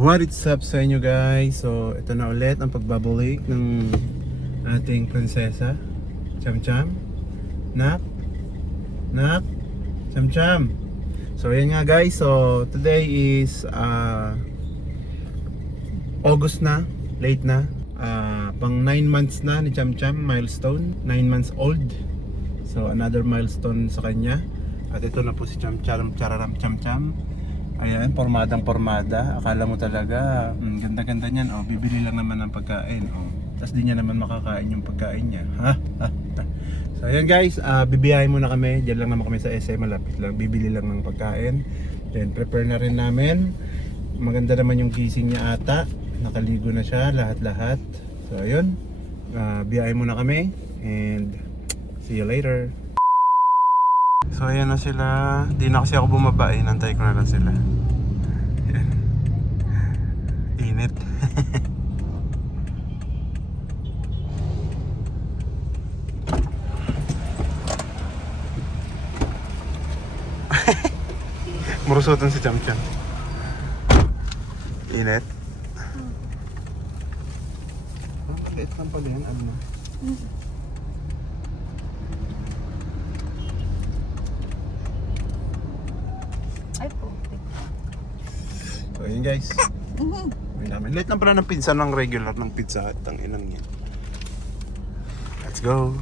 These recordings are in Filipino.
What is up sa inyo guys? So ito na ulit ang pagbabalik ng ating prinsesa Cham Cham. Nak Nak Cham Cham. So yan nga guys, so today is August na, late na, pang 9 months na ni Cham Cham, milestone, 9 months old. So another milestone sa kanya. At ito na po si Cham Cham, Chararam Cham Cham. Ayan, pormadang pormada. Akala mo talaga, ganda-ganda niyan. Oh, bibili lang naman ng pagkain. Oh. Tapos di niya naman makakain yung pagkain niya. So ayan guys, bibiyahin muna kami. Diyan lang naman kami sa SM, malapit lang. Bibili lang ng pagkain. Then prepare na rin namin. Maganda naman yung gising niya ata. Nakaligo na siya, lahat-lahat. So ayun, biyahin muna kami. And see you later. So ayan na sila. Di na kasi ako bumaba eh. Nantay ko na lang sila. Ayan. Init. Murusutan si Cham Cham. Init. Maliit lang pala yan. Ano na? So yun guys. Late lang pala ng pizza ng regular ng Pizza Hut. Ang inang yan. Let's go.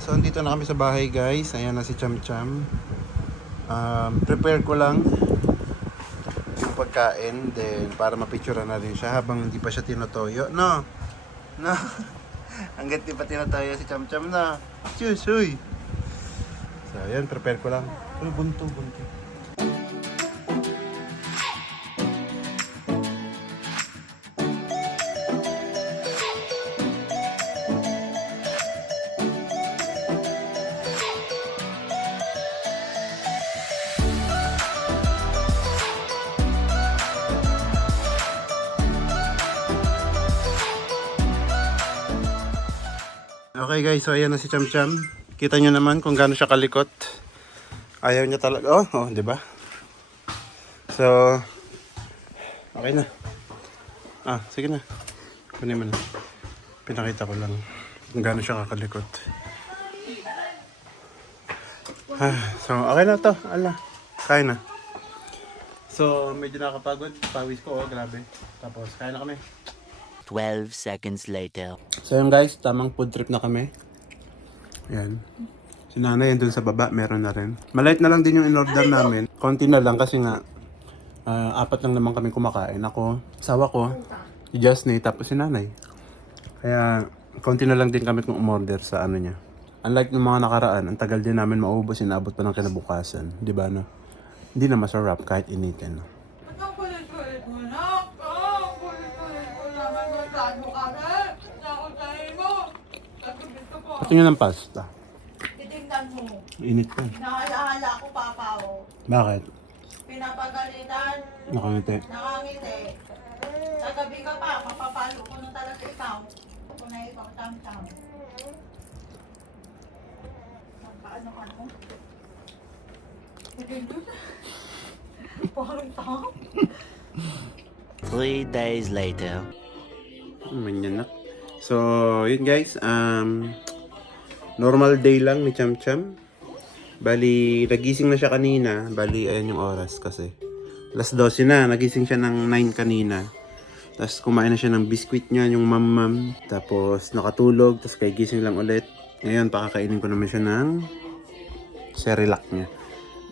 So andito na kami sa bahay guys. Ayan na si Cham Cham. Prepare ko lang yung pagkain. Then para mapicturean na rin siya habang hindi pa siya tinotoyo. No. Hanggat di pa tinotoyo si Cham Cham na. Chuy. So ayan, prepare ko lang. Bunto. Okay guys, so ayan na si Cham Cham. Kita nyo naman kung gaano siya kalikot. Ayaw niya talaga. Oh, di ba? So, okay na. Sige na. Kunin mo na. Pinakita ko lang kung gaano siya kakalikot. So, okay na to. Kain na. So, medyo nakakapagod. Pawis ko, grabe. Tapos, kain na kami. 12 seconds later. So yun guys, tamang food trip na kami. Ayan. Si nanay yan dun sa baba, meron na rin. Maliit na lang din yung in-order namin. Konti na lang kasi nga, 4 lang naman kami kumakain. Ako, asawa ko, si Jasny, tapos si nanay. Kaya, konti na lang din kami kung umorder sa ano niya. Unlike ng mga nakaraan, ang tagal din namin maubos, inabot pa ng kinabukasan. Di ba no? Hindi na masarap kahit initin. No? Patingin ng pasta. Titingnan mo. Init pa. Nakalahala ko, Papa, oh. Bakit? Pinapagalitan. Nakangiti. Nakangiti. Sa gabi ka pa, mapapalo ko na talaga ikaw. Ako na ikaw, tam-tam. Paano ka mo? Parang tao. 3 days later. Manyanak. So, yun guys. Normal day lang ni Cham Cham. Bali, nagising na siya kanina. Bali, ayan yung oras kasi. Alas 12 na. Nagising siya ng 9 kanina. Tapos kumain na siya ng biskwit niya, yung mam-mam. Tapos nakatulog. Tapos kagising lang ulit. Ngayon, pakakainin ko naman siya ng Cerelac niya.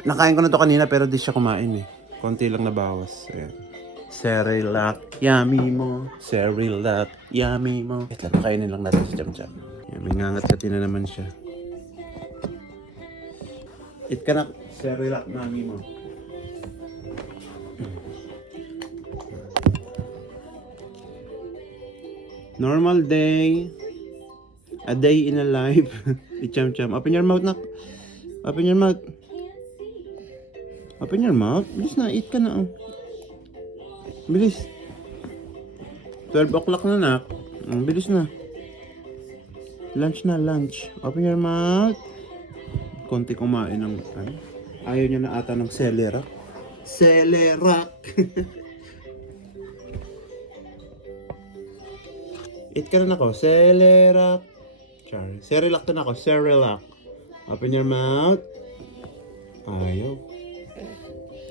Nakain ko na to kanina pero di siya kumain eh. Konti lang nabawas. Ayan. Cerelac, yummy mo. Cerelac, yummy mo. Wait lang, kainin lang natin si Cham Cham. Ayan, may ngangat-ngati na naman siya. Eat ka na, Cerelac, mami mo. Normal day. A day in a life. Si Cham Cham. Open your mouth, nak. Open your mouth. Open your mouth. Bilis na, eat ka na. Bilis. 12 o'clock na, nak. Bilis na. Lunch na, lunch. Open your mouth. Konti kumain ng ano. Ayaw niya na ata ng Cerelac. Cerelac. Eat ka na ako. Cerelac. Cerelac ka na ako. Cerelac. Open your mouth. Ayaw.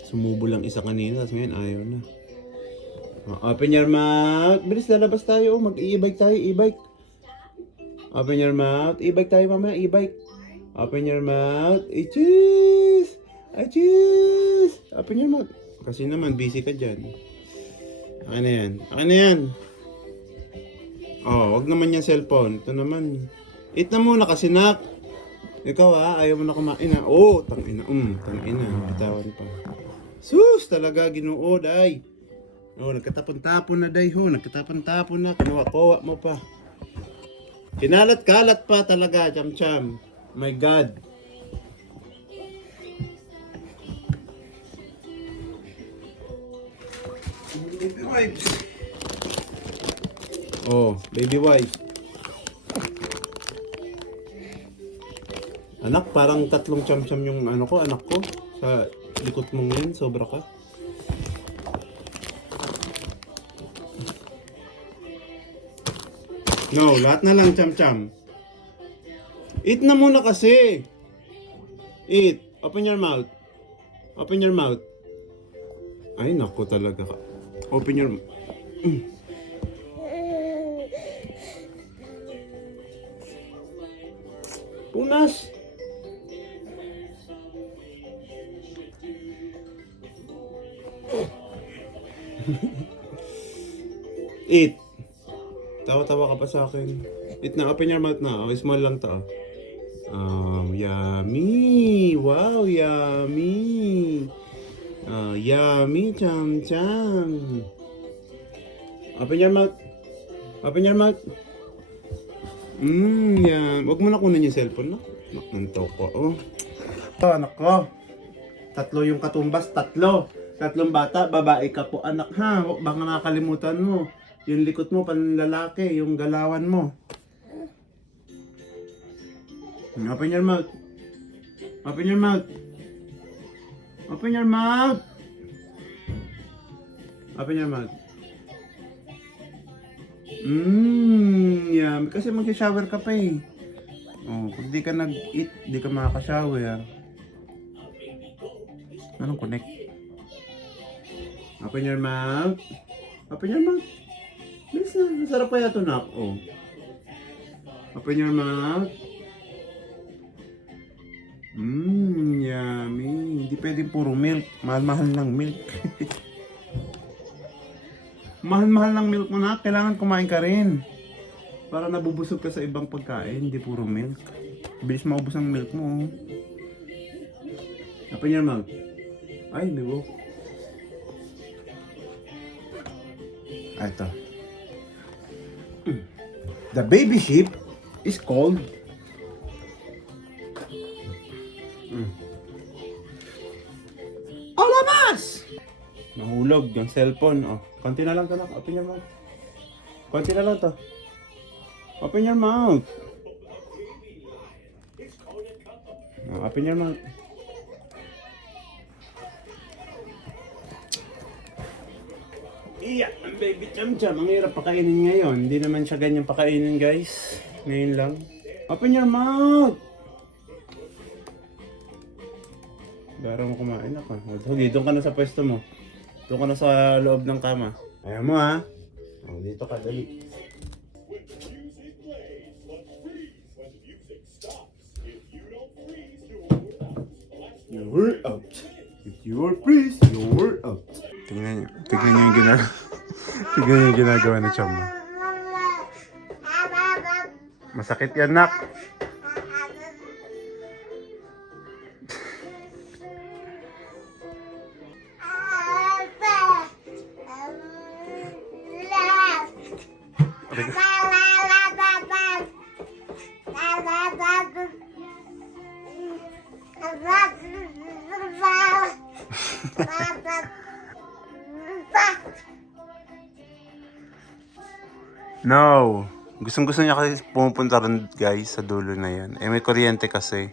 Sumubo lang isa kanina, tapos ngayon ayaw na. Open your mouth. Bilis, lalabas tayo. Mag-i-bike tayo, e-bike. Open your mouth. E-bike tayo mamaya, e-bike. Open your mouth. Cheese! Cheese! Open your mouth. Kasi naman, busy ka dyan. Akin na yan. Akin na yan. Oh, wag naman yung cellphone. Ito naman. Eat na muna kasi, nak. Ikaw ayaw mo na kumain na. Oh, tangina. Tangina. Bitawan pa. Sus, talaga ginoo, day. Oh, nagkatapon-tapon na, day, ho. Nagkatapon-tapon na. Kinuha mo pa. Kinalat-kalat pa talaga, cham-cham. My God. Baby wipes. Oh, baby wipes. Anak, parang 3 cham-cham yung anak ko. Sa likot mo ngayon, sobra ka. No, lahat na lang cham-cham. Eat na muna kasi. Eat. Open your mouth. Open your mouth. Ay, naku talaga ka. Open your mouth. Punas. Eat. Tawa-tawa ka pa sa akin. Eat na, open your mouth na. Oh, small lang to. Oh, yummy. Wow, yummy. Oh, yummy, cham-cham. Open your mouth. Open your mouth. Yan. Huwag mo na kunin yung cellphone, no? Nanto ko. Oh. Anak ko. 3 yung katumbas. 3 bata. Babae ka po, anak, ha? Baka nakakalimutan mo. Yung likot mo, panlalaki. Yung galawan mo. Open your mouth. Open your mouth. Open your mouth. Open your mouth. Yeah. Kasi mag-shower ka pa eh. Oh, pag di ka nag-eat, di ka makaka-shower. Anong connect? Open your mouth. Open your mouth. Bilis na. Masarap pa yato na. Oh. Open your mouth. Yummy. Hindi pwedeng puro milk. Mahal-mahal ng milk. Mahal-mahal ng milk mo na. Kailangan kumain ka rin. Para nabubusog ka sa ibang pagkain. Hindi puro milk. Bilis maubos ang milk mo. Open your mouth. Ay, bibo. Ito. The baby sheep is called Alamas! Mahulog yung cellphone. Oh, konti na lang to, nak. Open your mouth. Konti na lang to. Open your mouth. Oh, open your mouth. Iya, ang baby cham-cham. Ang hirap pakainin ngayon. Hindi naman siya ganyan pakainin, guys. Ngayon lang. Open your mouth! Gara mo kumain ako. Huwag, doon ka na sa pwesto mo. Doon ka na sa loob ng kama. Ayaw mo, ha? Oh, dito ka, dali. You're out. If you're freeze, you're out. Tingnan niyo yung ginagawa. Tingnan niyo yung ginagawa ni Cham. Masakit yan, nak. No. Gustong-gusto niya kasi pumupunta rin, guys, sa dulo na yan. Eh, may kuryente kasi.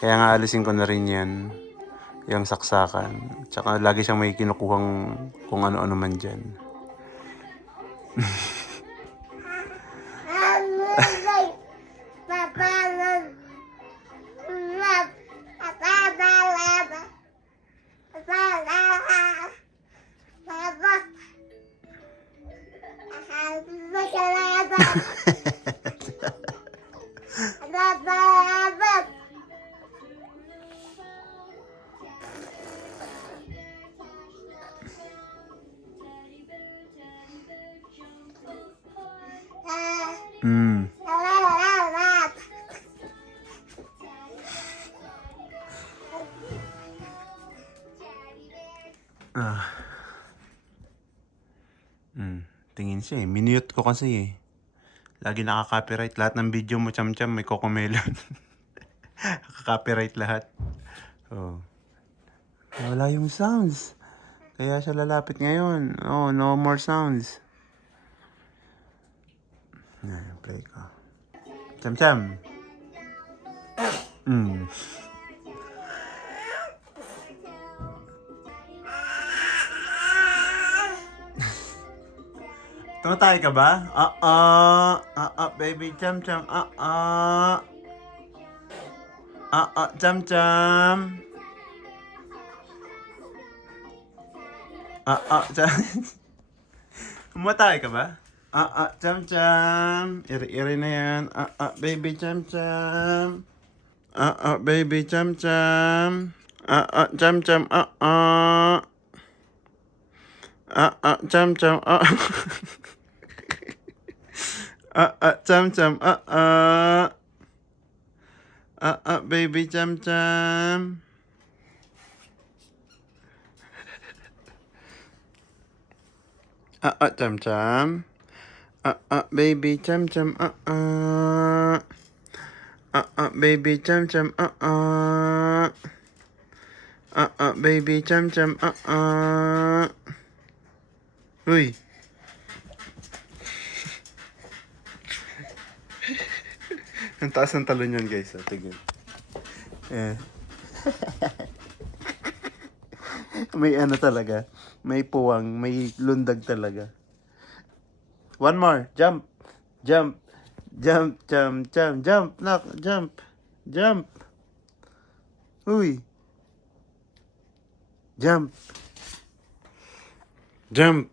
Kaya nga alisin ko na rin yan. Yung saksakan. Tsaka lagi siyang may kinukuhang kung ano-ano man dyan. Mm. Ah. Tingin siya eh. Minute ko kasi eh. Lagi nakaka-copyright. Lahat ng video mo, cham-cham, may Cocomelon. Nakaka-copyright lahat. Oh. Wala yung sounds. Kaya siya lalapit ngayon. Oh, no more sounds. Ayan, play ko. Cham-cham. Tumatay ka ba? Baby cham-cham. Cham-cham. Tumatay ka ba? Cham-cham. Iri-iri na yan. Baby cham-cham. Baby cham-cham. Cham-cham. Cham-cham. Cham-cham. Baby cham-cham. Cham-cham. Baby cham-cham. Baby cham-cham. Baby cham-cham. Uy. Ang taas ng talon yun, guys. Tignan. Eh. May ano talaga. May puwang. May lundag talaga. One more. Jump. Jump. Jump. Jump. Jump. Jump. Knock. Jump. Jump. Uy. Jump. Jump.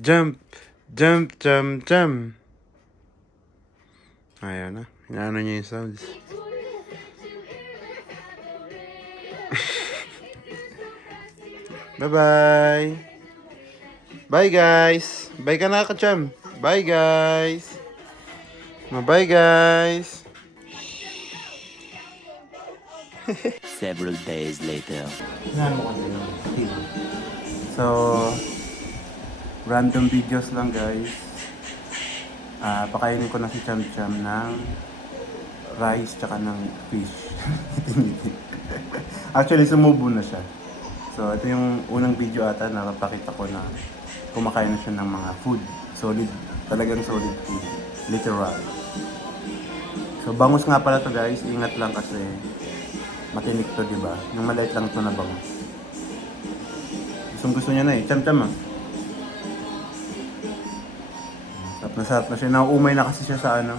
Jump. Jump. Jump. Jump. Ayaw na. Inaano niya yung sounds. Bye-bye. Bye, guys. Bye ka na, kacham. Bye, guys. Bye, guys. Several days later. So, random videos lang, guys. Pakainin ko na si Cham Cham ng rice tsaka ng fish. Actually, sumubo na siya. So, ito yung unang video ata na napakita ko na kumakain na siya ng mga food. Solid, talagang solid food. Literal. So, bangus nga pala to, guys. Ingat lang kasi matinik to, diba? Yung maliit lang to na bangus. Gusto niya na eh. Cham Cham ah. Sarap na siya. Nauumay na kasi siya sa ano,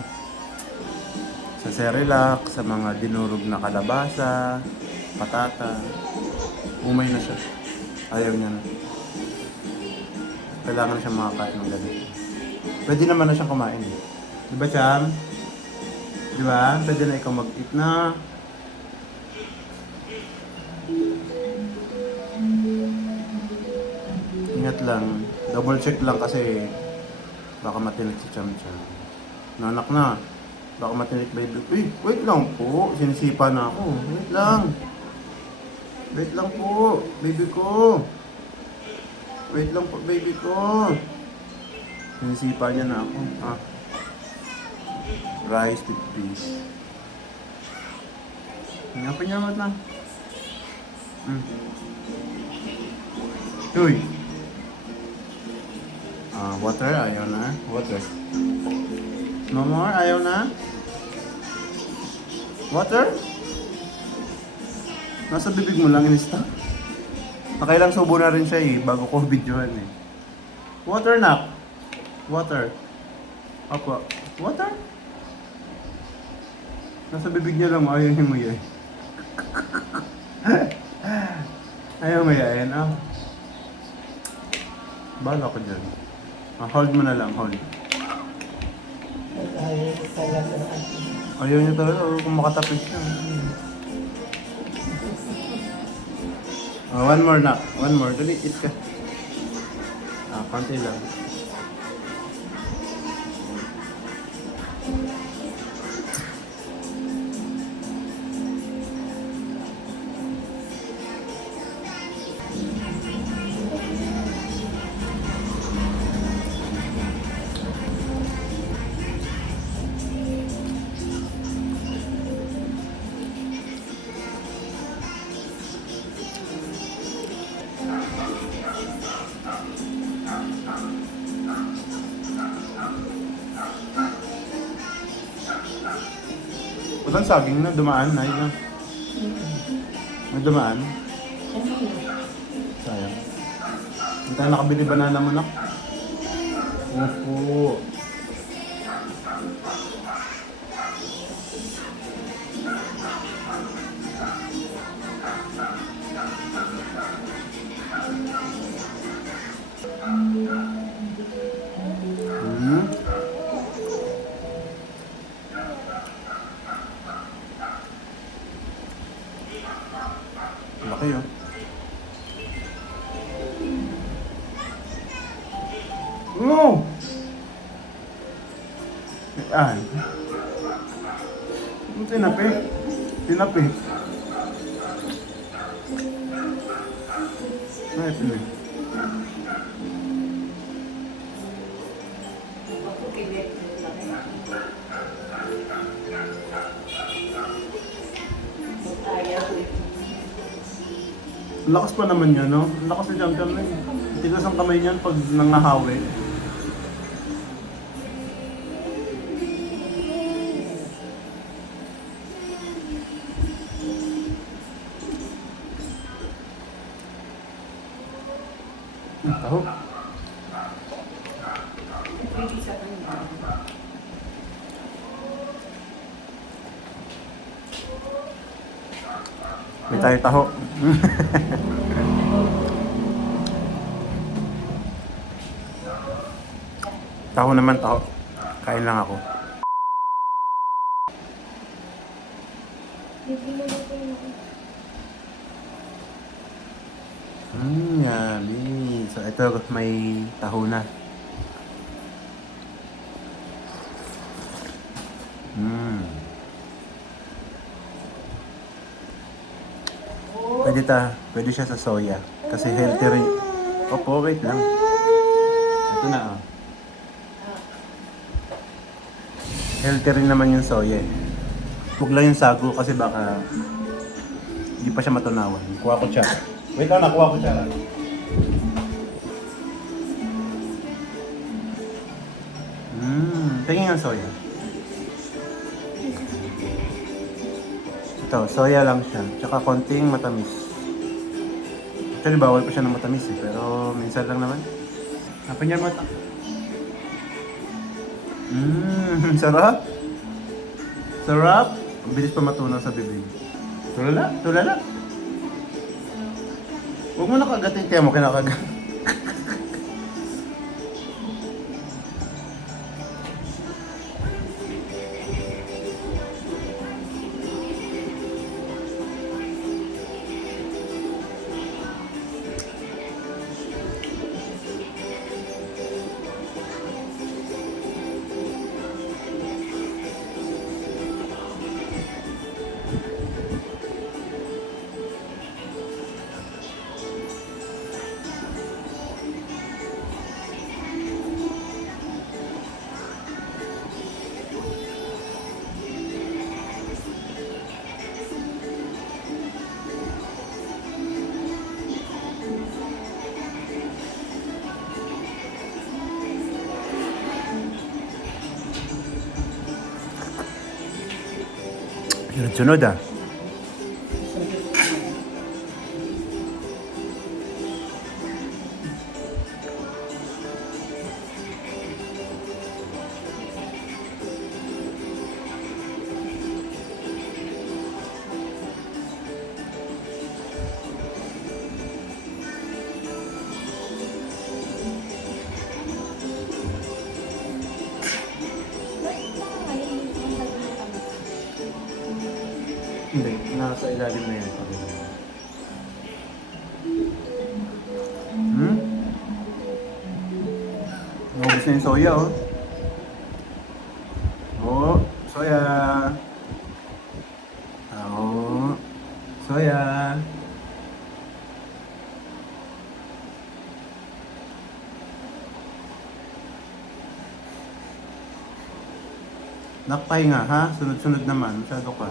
sa Cerelac, sa mga dinurog na kalabasa, patata. Umay na siya. Ayaw niya na. Kailangan na siya makakain ng ganito. Pwede naman na siyang kumain eh. Diba, Cham? Diba? Pwede na ikaw mag-eat na. Ingat lang. Double check lang kasi baka matinik si Cham Cham. Nanak na. Baka matinik baby. Uy, wait lang po. Sinisipa na ako. Wait lang. Wait lang po. Baby ko. Wait lang po, baby ko. Sinisipa niya na ako. Rice with fish. Ngapin niya naman lang. Uy. Water, ayaw na. Water. No more, ayaw na. Water? Nasa bibig mo lang, inista. Nakailang subo na rin siya eh, bago ko videohan eh. Water na. Water. Opo. Water? Nasa bibig niya lang, ayaw niyang mayayin. Ayaw mayayin, ah. Bahala ko dyan. Hold mo na lang, hold. Ayaw niya talaga, kung makatapit siya. One more na. One more. Dali, eat ka. Konti lang. Ang saging na, dumaan na yun. May dumaan. Sayang. Hindi tayo nakabili banana mo na. Opo. Laki yun. No! Ay. Tinapi. Tinapi. Ay, tinapi. Lakas pa naman yun, no? Lakas ni Jam-Jam na yun. Tigas ang kamay niyan pag nangahawi. Taho. May tayo-taho. Taho naman, taho. Kain lang ako. Yummy. So ito may taho na. Pwede siya sa soya. Kasi healthy rin. Opo, wait lang. Ito na, oh. Healthy rin naman yung soya. Huwag lang yung sago kasi baka hindi pa siya matunawan. Kuha ko siya. Wait lang, nakuha ko siya. Tingin ang soya. Ito, soya lang siya. Tsaka konting matamis. Actually, bawal pa siya ng matamis eh. Pero minsan lang naman. Hapon niya mata. Sarap. Sarap. Ang bilis pa matunaw sa bibig. Tulala, tulala. Huwag mo nakagatin. Kaya mo kinakagat. Sunod-sunod ah. Hindi, nasa ilalim na yan. Hmm? Naubos na yung soya, oh. Oh, soya. Oh, soya. Nakpay nga, ha? Sunod-sunod naman. Masyado ka.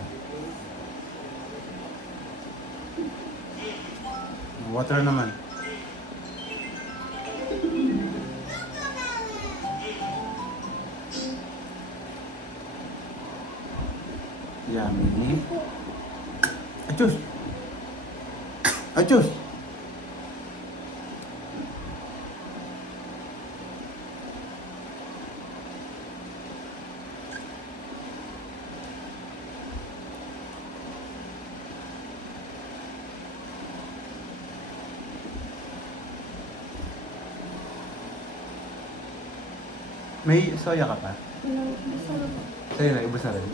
Water naman. Yummy. Achus! Achus! May soya ka pa? Sa'yo na, ubos na rin.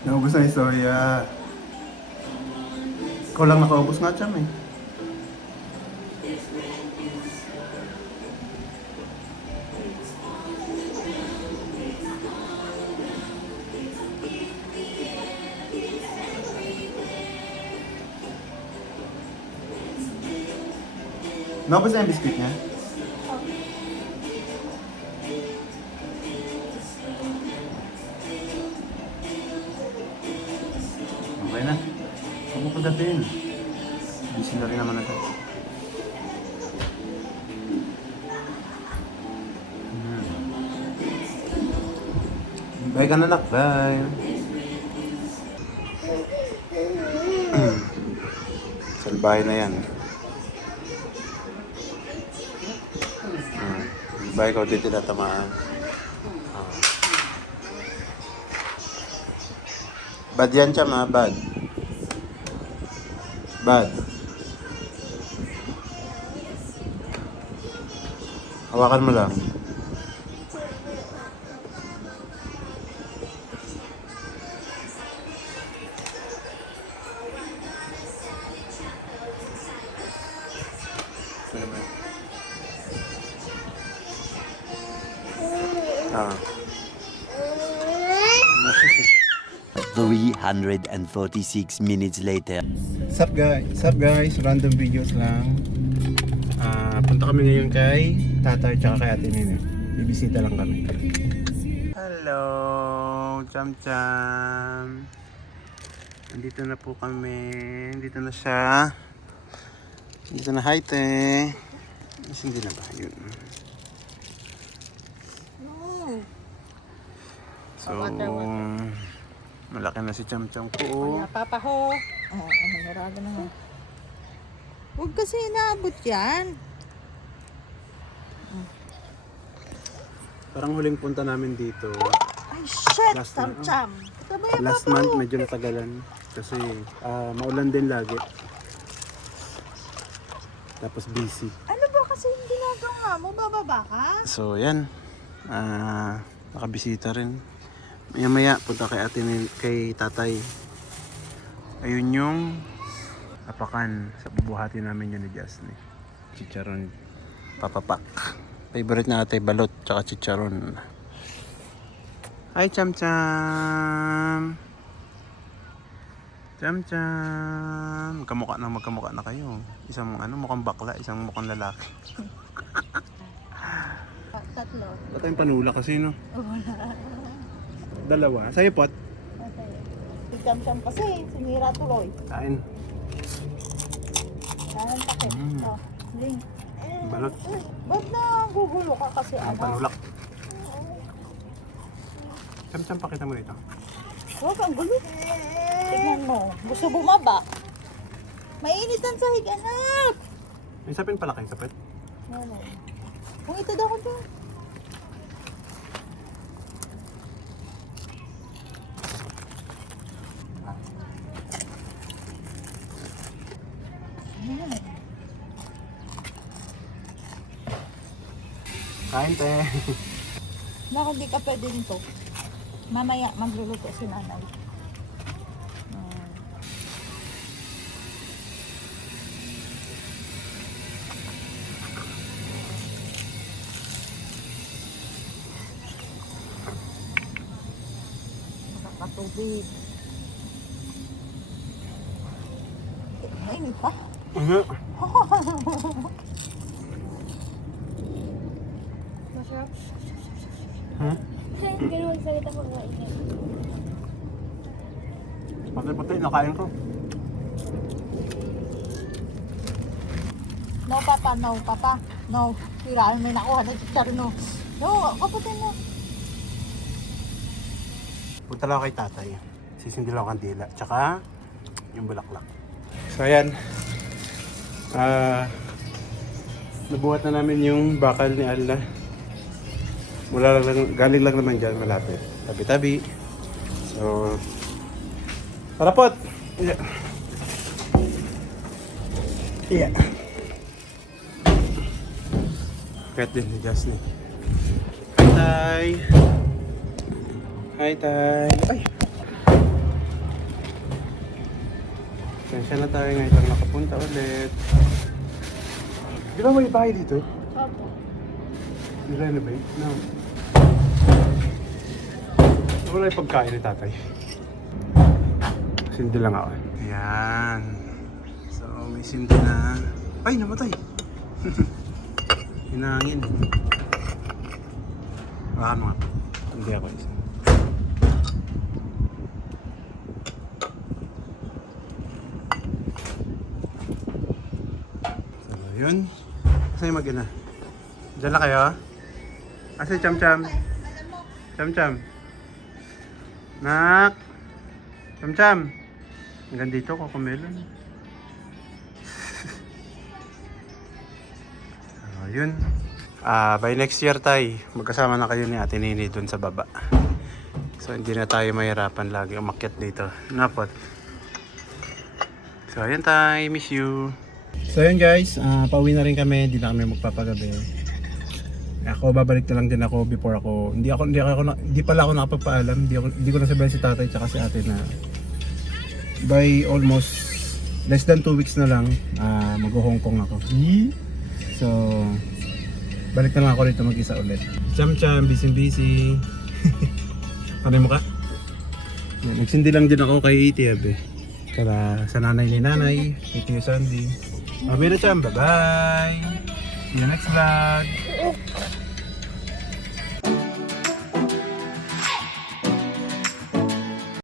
Naubos na yung soya. Ikaw lang nakaubos nga, Cham, eh. Naubos na yung biscuit niya? Okay na. Huwag mo pagdating. Busy na rin naman na ito. Bye ka na, nak. Bye. Salbahe na yan. Bye, ikaw dito tinatamaan. Bad yan, Cham, ha? Bad. Bad. Hawakan mo lang. Ah. 346 minutes later. Sup guys, random videos lang. Punta kami ngayon kay Tatay tsaka kay Ate Nene. Bibisita lang kami. Hello, Cham Cham. Nandito na po kami. Nandito na siya. Nandito na, hi te. Hindi na ba? Yun. So, malaki na si Cham Cham ko. Kaya papa ho. Narado na nga. Huwag kasi inaabot yan. Parang huling punta namin dito. Ay, shit! Last Cham-cham. Last month medyo natagalan. Kasi maulan din lagi. Tapos busy. Ano ba kasi yung ginagawa mo? Bababa ka? So yan. Nakabisita rin. Maya punta kay ate kay tatay. Ayun yung apakan sa bubuhati namin yun ni Jasny. Chicharon papapak. Favorite na ate balot tsaka chicharon. Hi Cham Cham. Cham Cham. Magkamukha na kayo. Isang mukhang bakla, isang mukhang lalaki. Tatlo. Ba't tayong panula kasi no? Dalawa. Sa'yo pot? Si Cham-cham kasi, sinira tuloy. Kain. Kanan takip. Oh, Ling. Balot. Ba't na gugulo ka kasi Ang ano? panulak. Cham-cham, pakita mo rito. Huwag ang gulo. Tignan mo. Gusto bumaba. Mainit ang sahig, anak. May sapin pala kayo, sapit. Ano? Kung ito daw ko dyan. Kain, te. Naku, di ka pwede nito. Mamaya magluluto si nanay. tubig. Mainit pa. Masarap. Ha? Ganun magsalita ko nga init. Pati-pati, nakain ko. No, papa. No, papa. No. Tiraan may nakuha na chichar, no. No, kapatid na. Punta lang ako kay tatay. Sisindi lang ako ang dila. Tsaka yung bulaklak. So ayan. Nabuhat na namin yung bakal ni Alna. Galing lang naman dyan malapit. Tabi-tabi. So, parapot! Yeah. Yeah. Pet din ni Jasny. Hi, Tay! Hi, Tay! Ay! Pensya na tayo ngayon lang nakapunta ulit. Di ba may bahay dito? Opo. I-renovate? No. Wala yung pagkain ni tatay. Sindi lang ako. Ayan. So, may sindi na. Ay, namatay! Hinangin. Baka mga. Hindi ako isa. So, yun. Kasi yung mag-ina. Diyan na kayo? Asa si Cham-Cham? Cham-Cham? Nak! Cham-Cham! Hanggang dito, kukumelon. So, yun. By next year, Tay, magkasama na kayo ni Ate Nini dun sa baba. So, hindi na tayo mahirapan lagi umakyat dito. Napot. So, ayun, Tay. Miss you. So, yun guys. Pauwi na rin kami. Hindi na kami magpapagabi. Ako, babalik na lang din ako before ako. Hindi pala ako nakapagpaalam. Hindi ko nasabihan si tatay tsaka si ate na by almost less than 2 weeks na lang, mag-Hong Kong ako. So, balik na lang ako rito mag-isa ulit. Cham-Cham, busy. Panay mo ka? Yan, nagsindi lang din ako kay Tiab eh. Para sa nanay ni nanay, kay Tio Sandy. Mira Cham, bye-bye! See you next vlog!